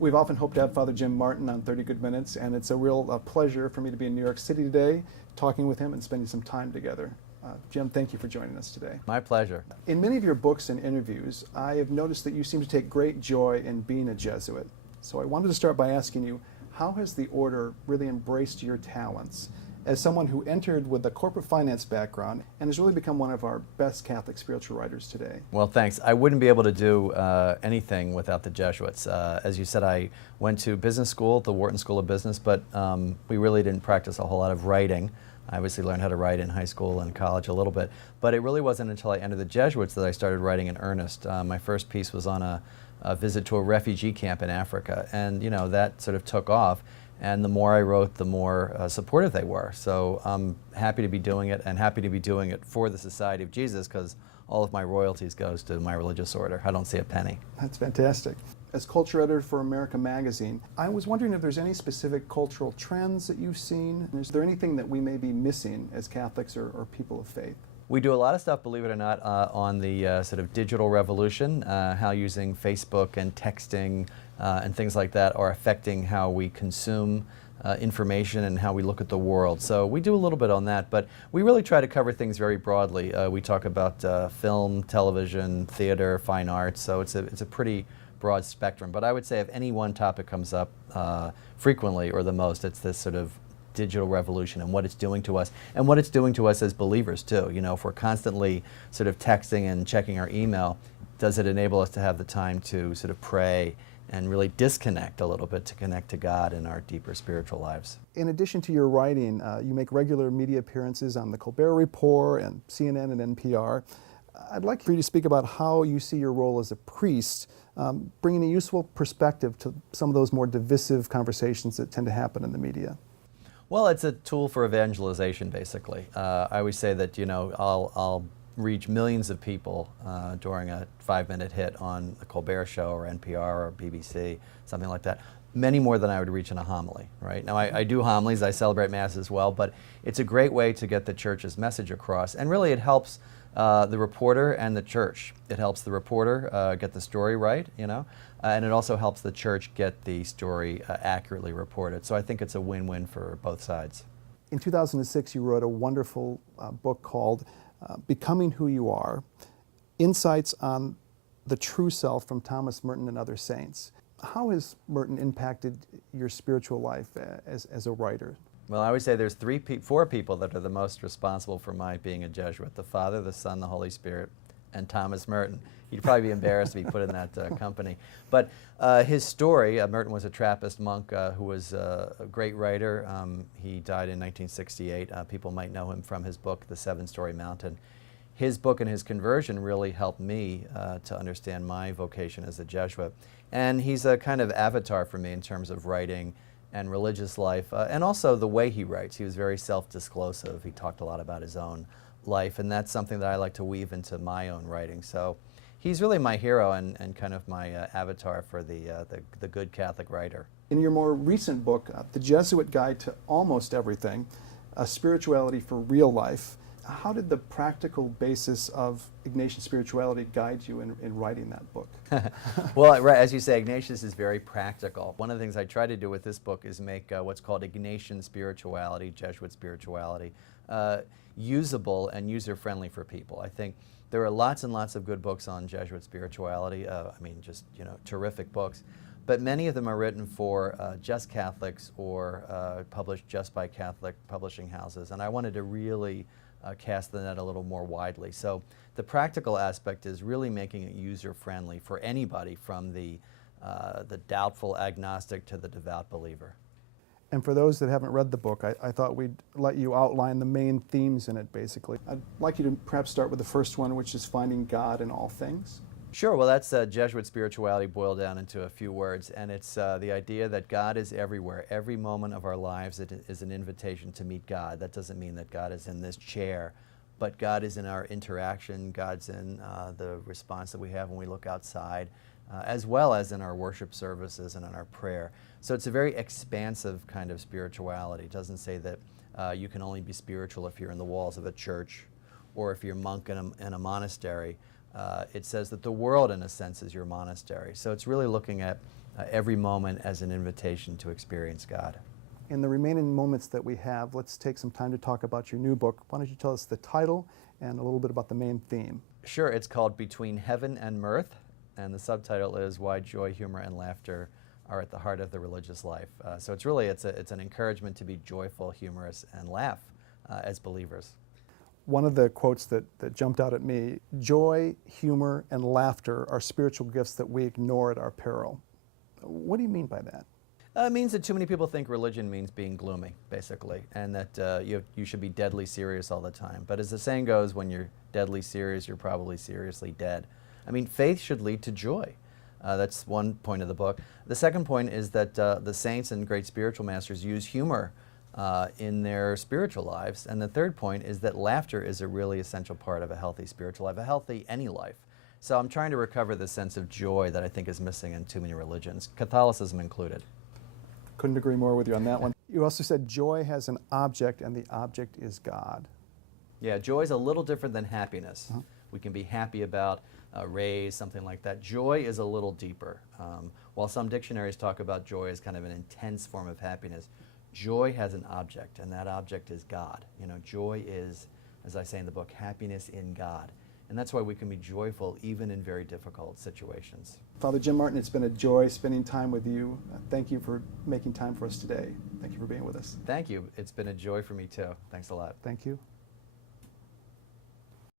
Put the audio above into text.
We've often hoped to have Father Jim Martin on 30 Good Minutes, and it's a real pleasure for me to be in New York City today, talking with him and spending some time together. Jim, thank you for joining us today. My pleasure. In many of your books and interviews, I have noticed that you seem to take great joy in being a Jesuit. So I wanted to start by asking you, how has the order really embraced your talents as someone who entered with a corporate finance background and has really become one of our best Catholic spiritual writers today? Well, thanks. I wouldn't be able to do anything without the Jesuits. As you said, I went to business school, the Wharton School of Business, but we really didn't practice a whole lot of writing. I obviously learned how to write in high school and college a little bit, but it really wasn't until I entered the Jesuits that I started writing in earnest. My first piece was on a visit to a refugee camp in Africa, and that sort of took off. And the more I wrote, the more supportive they were. So I'm happy to be doing it, and happy to be doing it for the Society of Jesus, because all of my royalties goes to my religious order. I don't see a penny. That's fantastic. As culture editor for America Magazine, I was wondering if there's any specific cultural trends that you've seen. Is there anything that we may be missing as Catholics or people of faith? We do a lot of stuff, believe it or not, on the sort of digital revolution, how using Facebook and texting and things like that are affecting how we consume information and how we look at the world. So we do a little bit on that, but we really try to cover things very broadly. We talk about film, television, theater, fine arts, so it's a pretty broad spectrum. But I would say if any one topic comes up frequently or the most, it's this sort of digital revolution and what it's doing to us, and what it's doing to us as believers too. If we're constantly sort of texting and checking our email, does it enable us to have the time to sort of pray and really disconnect a little bit to connect to God in our deeper spiritual lives? In addition to your writing, you make regular media appearances on the Colbert Report and CNN and NPR. I'd like for you to speak about how you see your role as a priest, bringing a useful perspective to some of those more divisive conversations that tend to happen in the media. Well, it's a tool for evangelization, basically. I always say that, I'll reach millions of people during a 5-minute hit on the Colbert Show or NPR or BBC, something like that. Many more than I would reach in a homily, right? Now, I do homilies, I celebrate Mass as well, but it's a great way to get the Church's message across. And really, it helps the reporter and the Church. It helps the reporter get the story right, and it also helps the Church get the story accurately reported. So I think it's a win-win for both sides. In 2006, you wrote a wonderful book called Becoming Who You Are, Insights on the True Self from Thomas Merton and Other Saints. How has Merton impacted your spiritual life as a writer? Well, I always say there's 4 people that are the most responsible for my being a Jesuit: the Father, the Son, the Holy Spirit, and Thomas Merton. He'd probably be embarrassed to be put in that company. But his story, Merton was a Trappist monk who was a great writer. He died in 1968. People might know him from his book, The Seven-Story Mountain. His book and his conversion really helped me to understand my vocation as a Jesuit. And he's a kind of avatar for me in terms of writing and religious life, and also the way he writes. He was very self-disclosive. He talked a lot about his own life, and that's something that I like to weave into my own writing. So he's really my hero and kind of my avatar for the good Catholic writer. In your more recent book, The Jesuit Guide to Almost Everything, Spirituality for Real Life, how did the practical basis of Ignatian spirituality guide you in writing that book? Well, right, as you say, Ignatius is very practical. One of the things I try to do with this book is make what's called Ignatian spirituality, Jesuit spirituality, usable and user-friendly for people. I think there are lots and lots of good books on Jesuit spirituality. Just terrific books. But many of them are written for just Catholics or published just by Catholic publishing houses. And I wanted to really cast the net a little more widely. So the practical aspect is really making it user-friendly for anybody, from the doubtful agnostic to the devout believer. And for those that haven't read the book, I thought we'd let you outline the main themes in it, basically. I'd like you to perhaps start with the first one, which is finding God in all things. Sure. Well, that's Jesuit spirituality boiled down into a few words, and it's the idea that God is everywhere. Every moment of our lives it is an invitation to meet God. That doesn't mean that God is in this chair, but God is in our interaction. God's in the response that we have when we look outside, as well as in our worship services and in our prayer. So it's a very expansive kind of spirituality. It doesn't say that you can only be spiritual if you're in the walls of a church or if you're a monk in a monastery. It says that the world, in a sense, is your monastery. So it's really looking at every moment as an invitation to experience God. In the remaining moments that we have, let's take some time to talk about your new book. Why don't you tell us the title and a little bit about the main theme? Sure, it's called Between Heaven and Mirth, and the subtitle is Why Joy, Humor, and Laughter Are at the Heart of the Religious Life. So it's an encouragement to be joyful, humorous, and laugh as believers. One of the quotes that jumped out at me, joy, humor, and laughter are spiritual gifts that we ignore at our peril. What do you mean by that? It means that too many people think religion means being gloomy, basically, and that you should be deadly serious all the time. But as the saying goes, when you're deadly serious, you're probably seriously dead. I mean, faith should lead to joy. That's one point of the book. The second point is that the saints and great spiritual masters use humor in their spiritual lives. And the third point is that laughter is a really essential part of a healthy spiritual life, a healthy any life. So I'm trying to recover the sense of joy that I think is missing in too many religions, Catholicism included. Couldn't agree more with you on that one. You also said joy has an object, and the object is God. Yeah, joy is a little different than happiness. We can be happy about a raise, something like that. Joy is a little deeper. While some dictionaries talk about joy as kind of an intense form of happiness, joy has an object, and that object is God. You know, joy is, as I say in the book, happiness in God. And that's why we can be joyful even in very difficult situations. Father Jim Martin, it's been a joy spending time with you. Thank you for making time for us today. Thank you for being with us. Thank you. It's been a joy for me too. Thanks a lot. Thank you.